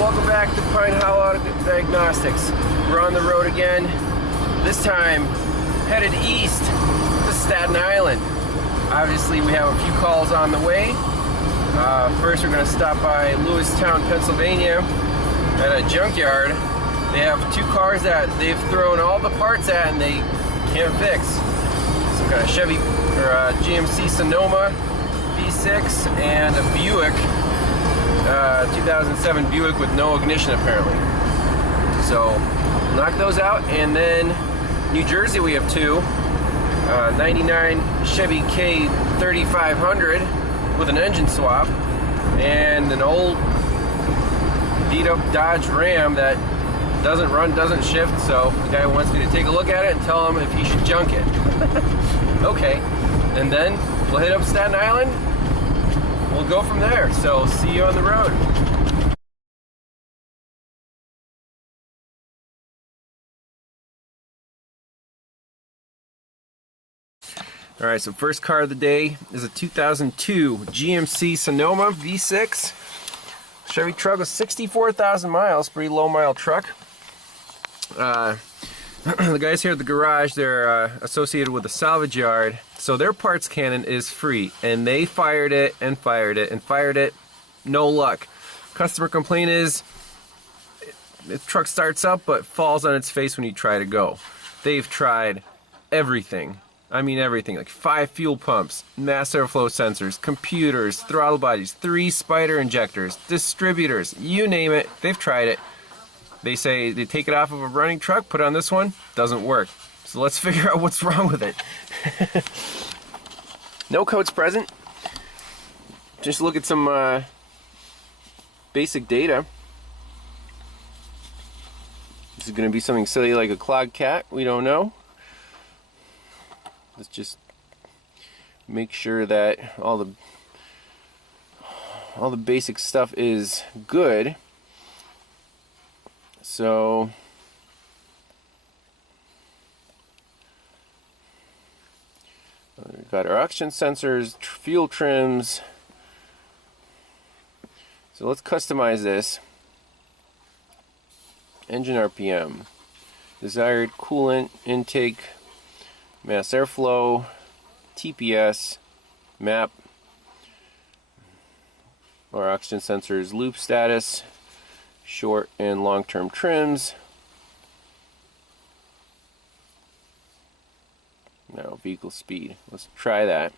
welcome back to Pine Hollow Diagnostics. We're on the road again, this time headed east to Staten Island. Obviously we have a few calls on the way. First we're going to stop by Lewistown, Pennsylvania at a junkyard. They have two cars that they've thrown all the parts at and they can't fix. Some kind of Chevy or a GMC Sonoma V6 and a Buick, 2007 Buick with no ignition apparently. So knock those out, and then New Jersey we have two. 99 Chevy K3500 with an engine swap, and an old beat up Dodge Ram that doesn't run, doesn't shift, so the guy wants me to take a look at it and tell him if he should junk it. Okay, and then we'll hit up Staten Island. We'll go from there, so see you on the road. Alright, so first car of the day is a 2002 GMC Sonoma V6. Chevy truck with 64,000 miles, pretty low mile truck. The guys here at the garage, they're associated with a salvage yard, so their parts cannon is free, and they fired it and fired it and fired it, no luck. Customer complaint is the truck starts up but falls on its face when you try to go. They've tried everything. I mean everything, like 5 fuel pumps, mass airflow sensors, computers, throttle bodies, 3 spider injectors, distributors, you name it, they've tried it. They say they take it off of a running truck, put it on this one, doesn't work. So let's figure out what's wrong with it. No codes present. Just look at some basic data. This is going to be something silly like a clogged cat, we don't know. Let's just make sure that all the basic stuff is good. So we've got our oxygen sensors, fuel trims. So let's customize this. Engine RPM, desired coolant intake, mass airflow, TPS, map, our oxygen sensors, loop status, short and long-term trims. Now vehicle speed. Let's try that.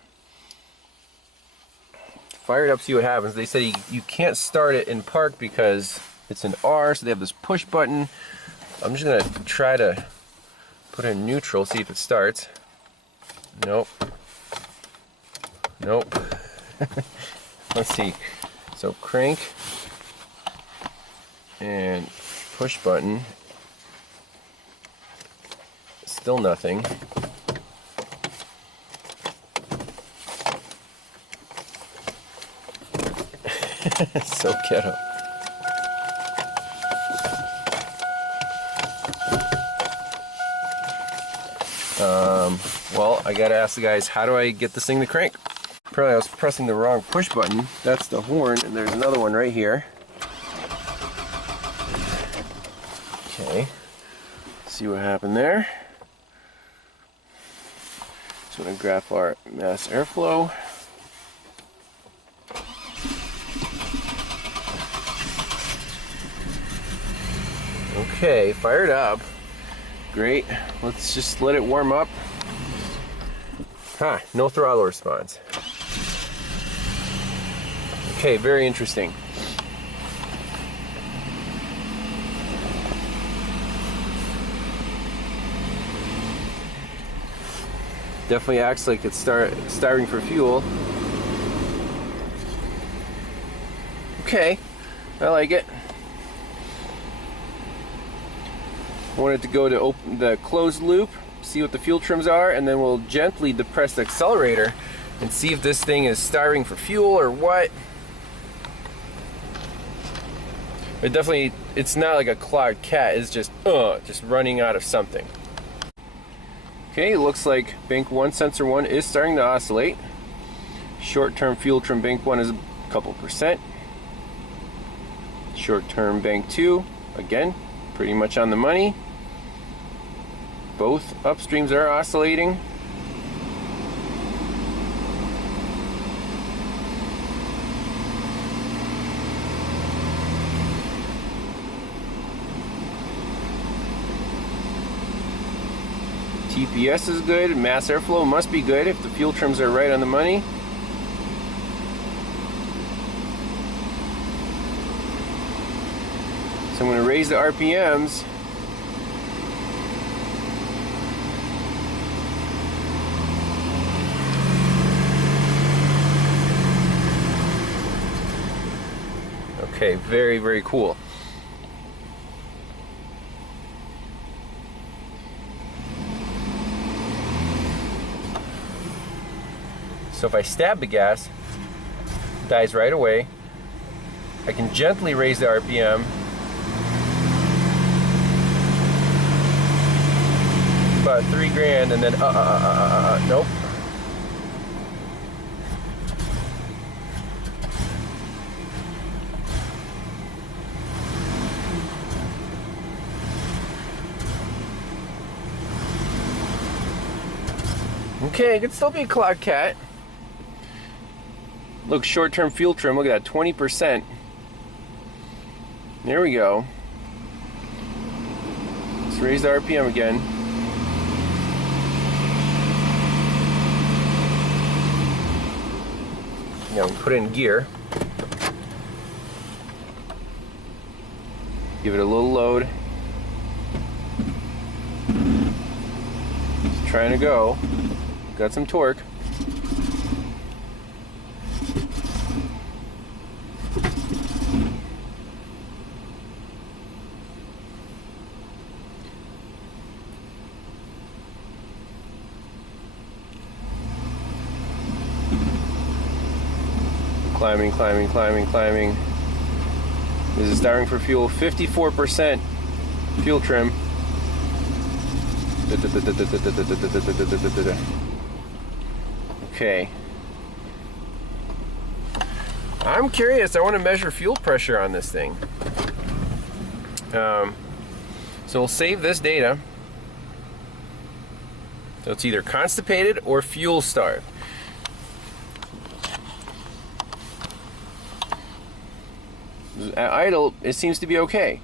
Fire it up, see what happens. They say you can't start it in park because it's an R, so they have this push button. I'm just gonna try to put it in neutral, see if it starts. Nope. Nope. Let's see. So crank and push button. Still nothing. So ghetto. Well, I gotta ask the guys, how do I get this thing to crank? Apparently I was pressing the wrong push button. That's the horn, and there's another one right here. Okay, see what happened there. Just want to graph our mass airflow. Okay, fired up. Great. Let's just let it warm up. No throttle response. Okay, very interesting. Definitely acts like it's starving for fuel. Okay, I like it. I want it to go to open the closed loop, see what the fuel trims are, and then we'll gently depress the accelerator and see if this thing is starving for fuel or what. But definitely, it's not like a clogged cat, it's just running out of something. Okay, it looks like bank 1, sensor 1 is starting to oscillate. Short-term fuel trim bank 1 is a couple percent. Short-term bank 2, again, pretty much on the money. Both upstreams are oscillating. TPS is good, mass airflow must be good if the fuel trims are right on the money. So I'm going to raise the RPMs. Okay, very, very cool. So if I stab the gas, it dies right away. I can gently raise the RPM. About 3 grand, and then nope. Okay, it could still be a clock cat. Look, short-term fuel trim, look at that, 20%. There we go. Let's raise the RPM again. Now we put it in gear. Give it a little load. It's trying to go. Got some torque. Climbing, climbing, climbing, climbing. This is starting for fuel. 54% fuel trim. Okay. I'm curious. I want to measure fuel pressure on this thing. So we'll save this data. So it's either constipated or fuel starved. At idle, it seems to be okay.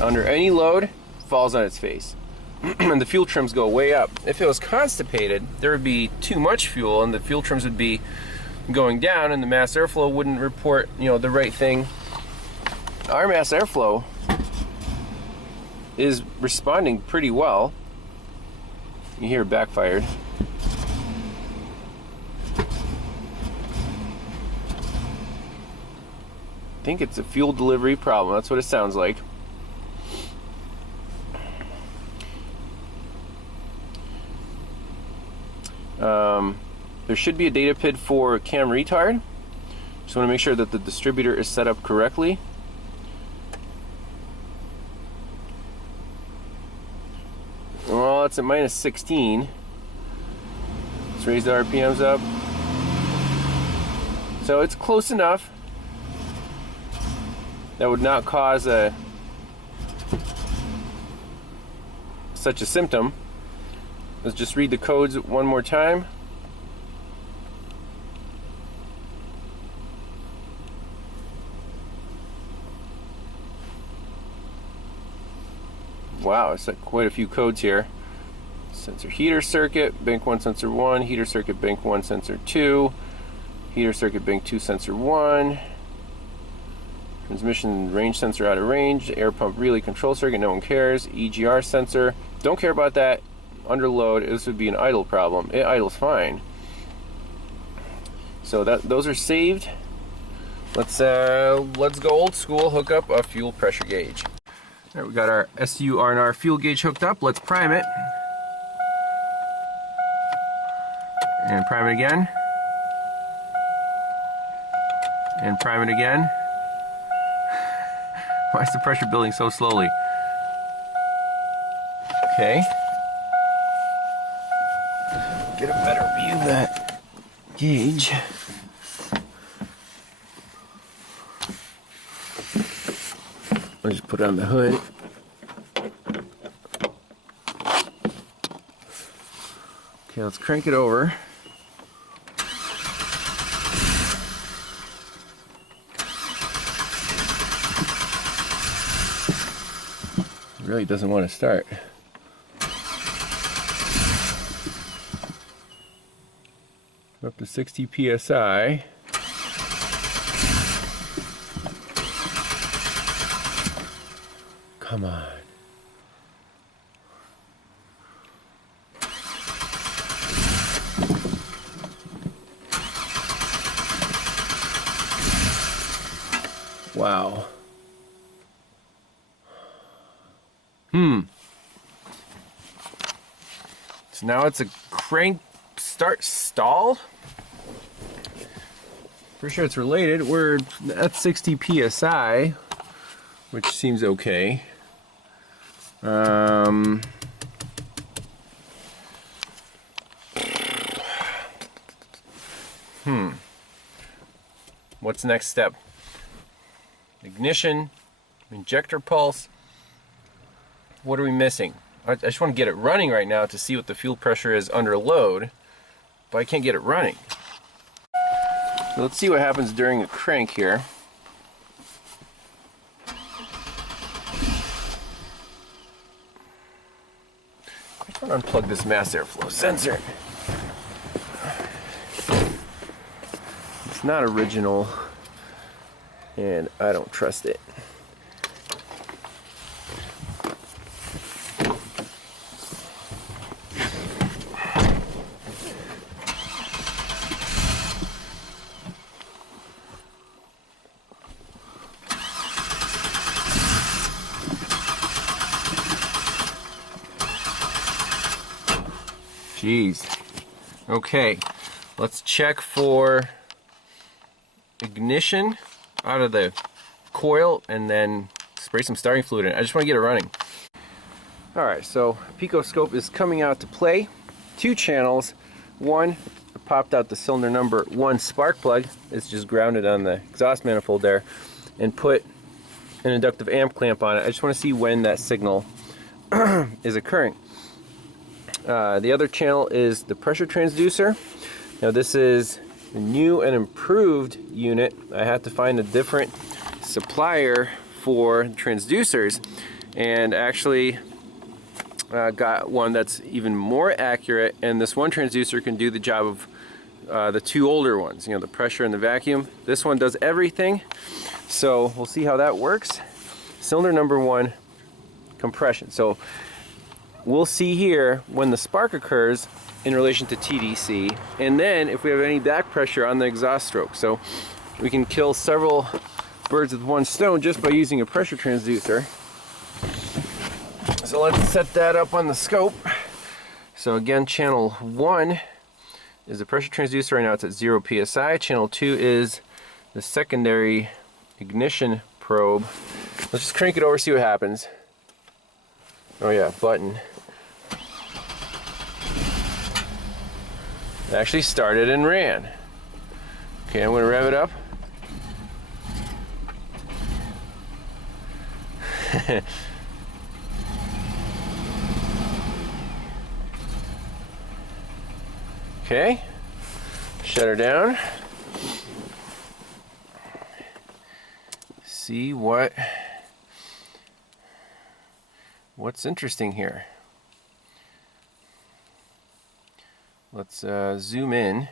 Under any load, falls on its face. And the fuel trims go way up. If it was constipated, there would be too much fuel and the fuel trims would be going down and the mass airflow wouldn't report, you know, the right thing. Our mass airflow is responding pretty well. You hear it backfired. I think it's a fuel delivery problem. That's what it sounds like. There should be a data PID for cam retard. Just want to make sure that the distributor is set up correctly. Well, it's at minus 16. Let's raise the RPMs up. So it's close enough. That would not cause such a symptom. Let's just read the codes one more time. Wow, it's like quite a few codes here. Sensor heater circuit, bank 1 sensor 1, heater circuit bank 1 sensor 2, heater circuit bank 2 sensor 1. Transmission range sensor out of range, air pump relay control circuit, no one cares. EGR sensor, don't care about that. Under load, this would be an idle problem. It idles fine. So those are saved. Let's go old school. Hook up a fuel pressure gauge. All right, we got our SU R&R fuel gauge hooked up. Let's prime it. And prime it again. And prime it again. Why is the pressure building so slowly? Okay. Get a better view of that gauge. I'll just put it on the hood. Okay, let's crank it over. It really doesn't want to start. Up to 60 psi. Come on. Wow. So now it's a crank start stall. Pretty sure it's related. We're at 60 psi, which seems okay. What's the next step? Ignition, injector pulse. What are we missing? I just want to get it running right now to see what the fuel pressure is under load, but I can't get it running. So let's see what happens during a crank here. I just want to unplug this mass airflow sensor. It's not original, and I don't trust it. Jeez. Okay, let's check for ignition out of the coil and then spray some starting fluid in. I just want to get it running. Alright, so Picoscope is coming out to play. 2 channels. One, popped out the cylinder number 1 spark plug. It's just grounded on the exhaust manifold there, and put an inductive amp clamp on it. I just want to see when that signal is occurring. The other channel is the pressure transducer. Now this is a new and improved unit. I had to find a different supplier for transducers, and actually got one that's even more accurate, and this one transducer can do the job of the 2 older ones, you know, the pressure and the vacuum. This one does everything, so we'll see how that works. Cylinder number 1, compression. So we'll see here when the spark occurs in relation to TDC, and then if we have any back pressure on the exhaust stroke. So we can kill several birds with one stone just by using a pressure transducer. So let's set that up on the scope. So again, channel 1 is the pressure transducer. Right now it's at 0 psi. Channel 2 is the secondary ignition probe. Let's just crank it over, see what happens. Oh yeah, button. It actually started and ran. Okay, I'm going to rev it up. Okay, shut her down. See what's interesting here. Let's zoom in.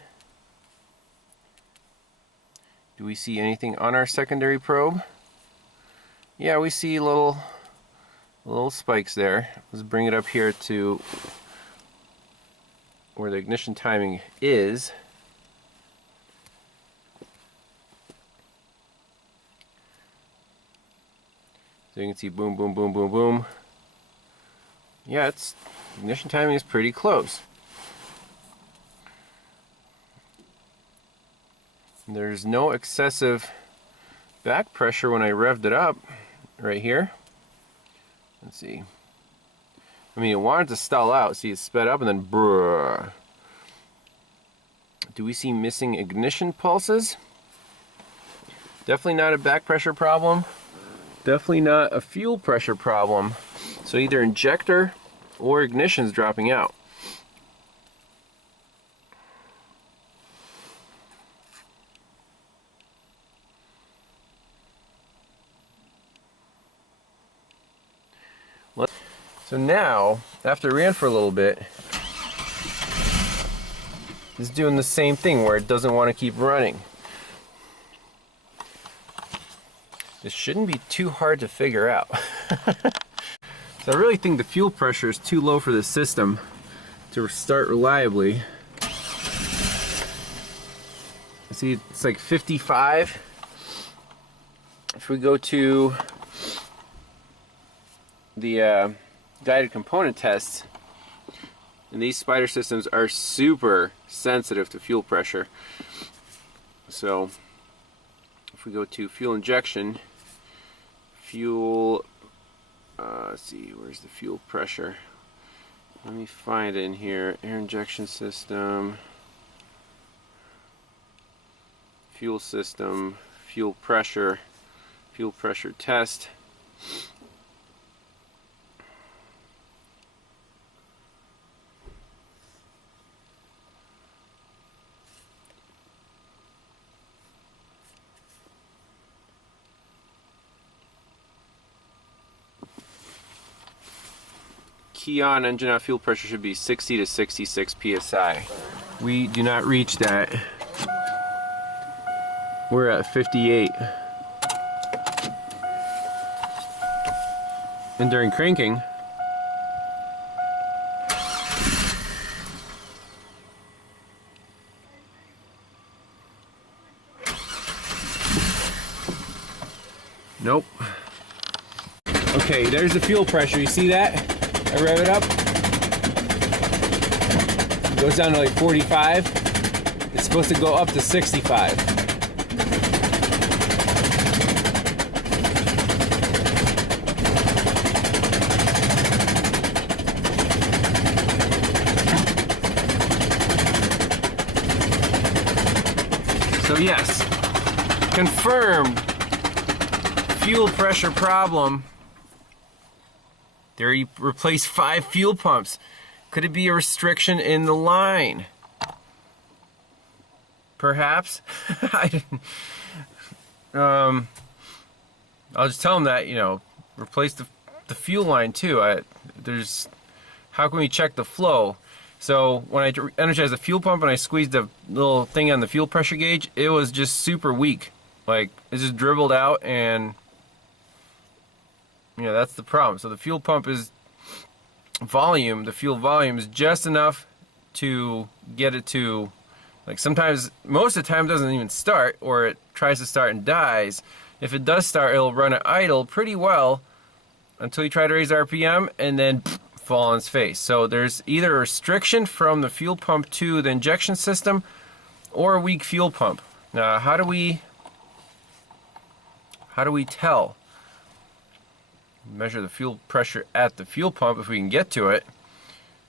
Do we see anything on our secondary probe? Yeah, we see little spikes there. Let's bring it up here to where the ignition timing is. So you can see boom, boom, boom, boom, boom. Yeah, ignition timing is pretty close. There's no excessive back pressure when I revved it up right here. Let's see. I mean, it wanted to stall out. See, it sped up and then brrr. Do we see missing ignition pulses? Definitely not a back pressure problem. definitely not a fuel pressure problem. So either injector or ignition's dropping out. So now, after it ran for a little bit, it's doing the same thing where it doesn't want to keep running. This shouldn't be too hard to figure out. So I really think the fuel pressure is too low for this system to start reliably. See, it's like 55. If we go to the guided component tests, and these spider systems are super sensitive to fuel pressure. So if we go to fuel injection, let's see, where's the fuel pressure? Let me find it in here. Air injection system, fuel system, fuel pressure test. Key on engine out fuel pressure should be 60 to 66 psi. We do not reach that. We're at 58. And during cranking, nope. Okay, there's the fuel pressure. You see that? I rev it up. It goes down to like 45. It's supposed to go up to 65. So yes, confirmed fuel pressure problem. There you replaced 5 fuel pumps. Could it be a restriction in the line? Perhaps. I didn't. I'll just tell them that, you know, replace the fuel line too. How can we check the flow? So when I energized the fuel pump and I squeezed the little thing on the fuel pressure gauge, it was just super weak. Like, it just dribbled out, and you know, that's the problem. So the fuel pump is volume, the fuel volume is just enough to get it to, like, sometimes, most of the time it doesn't even start, or it tries to start and dies. If it does start, it'll run at idle pretty well until you try to raise RPM and then fall on its face. So there's either a restriction from the fuel pump to the injection system or a weak fuel pump. Now, how do we tell? Measure the fuel pressure at the fuel pump if we can get to it.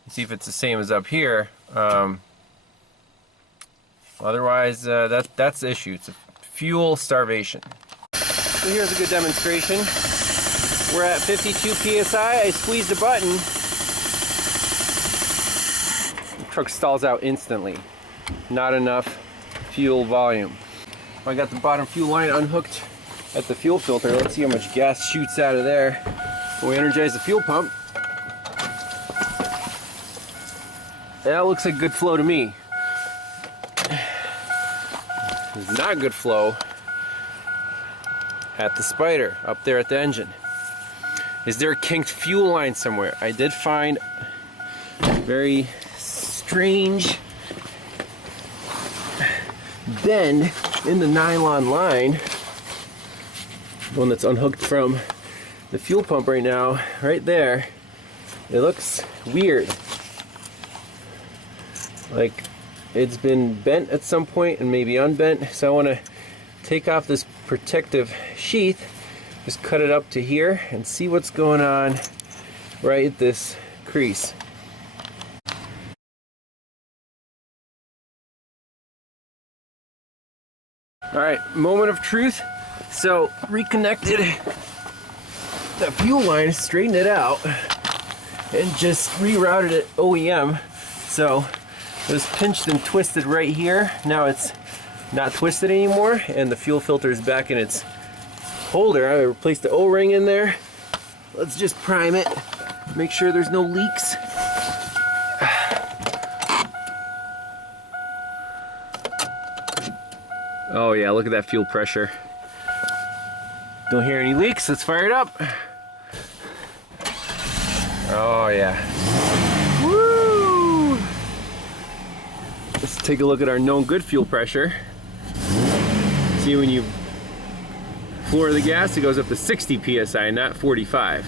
See if it's the same as up here. Otherwise, that's the issue. It's a fuel starvation. So here's a good demonstration. We're at 52 psi. I squeezed a button. The truck stalls out instantly. Not enough fuel volume. I got the bottom fuel line unhooked at the fuel filter. Let's see how much gas shoots out of there when we energize the fuel pump. That looks like good flow to me. There's not good flow at the spider up there at the engine. Is there a kinked fuel line somewhere? I did find a very strange bend in the nylon line. One that's unhooked from the fuel pump right now, right there. It looks weird. Like it's been bent at some point and maybe unbent. So I want to take off this protective sheath, just cut it up to here and see what's going on right at this crease. All right, moment of truth. So reconnected the fuel line, straightened it out, and just rerouted it OEM. So it was pinched and twisted right here. Now it's not twisted anymore, and the fuel filter is back in its holder. I replaced the O-ring in there. Let's just prime it, make sure there's no leaks. Oh yeah, look at that fuel pressure. Don't hear any leaks. Let's fire it up. Oh yeah. Woo! Let's take a look at our known good fuel pressure. See, when you floor the gas, it goes up to 60 psi, not 45.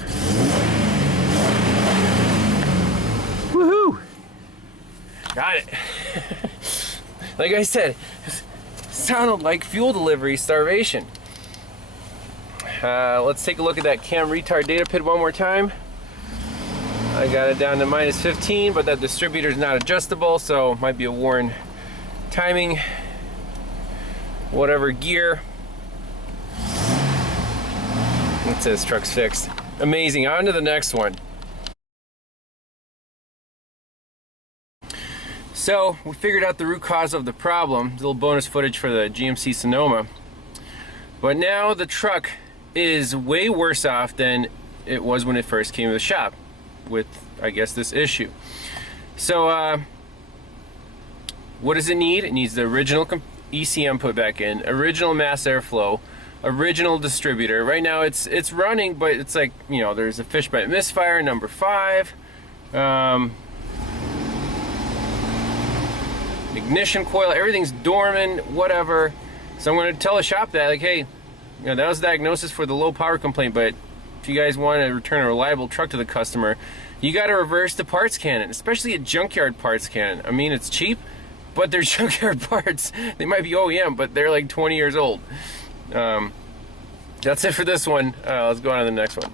Woohoo! Got it. Like I said, sounded like fuel delivery starvation. Let's take a look at that cam retard data pid one more time. I got it down to -15, but that distributor is not adjustable, so it might be a worn timing, whatever gear. It says truck's fixed. Amazing. On to the next one. So we figured out the root cause of the problem. A little bonus footage for the GMC Sonoma. But now the truck is way worse off than it was when it first came to the shop with, I guess, this issue. So what does it need? It needs the original ECM put back in, original mass airflow, original distributor. Right now it's running, but it's like, you know, there's a fishbite misfire, number 5. Ignition coil, everything's dormant, whatever. So I'm going to tell the shop that, like, hey, you know, that was diagnosis for the low power complaint, but if you guys want to return a reliable truck to the customer, you got to reverse the parts canon, especially a junkyard parts canon. I mean, it's cheap, but they're junkyard parts. They might be OEM, but they're like 20 years old. That's it for this one. Let's go on to the next one.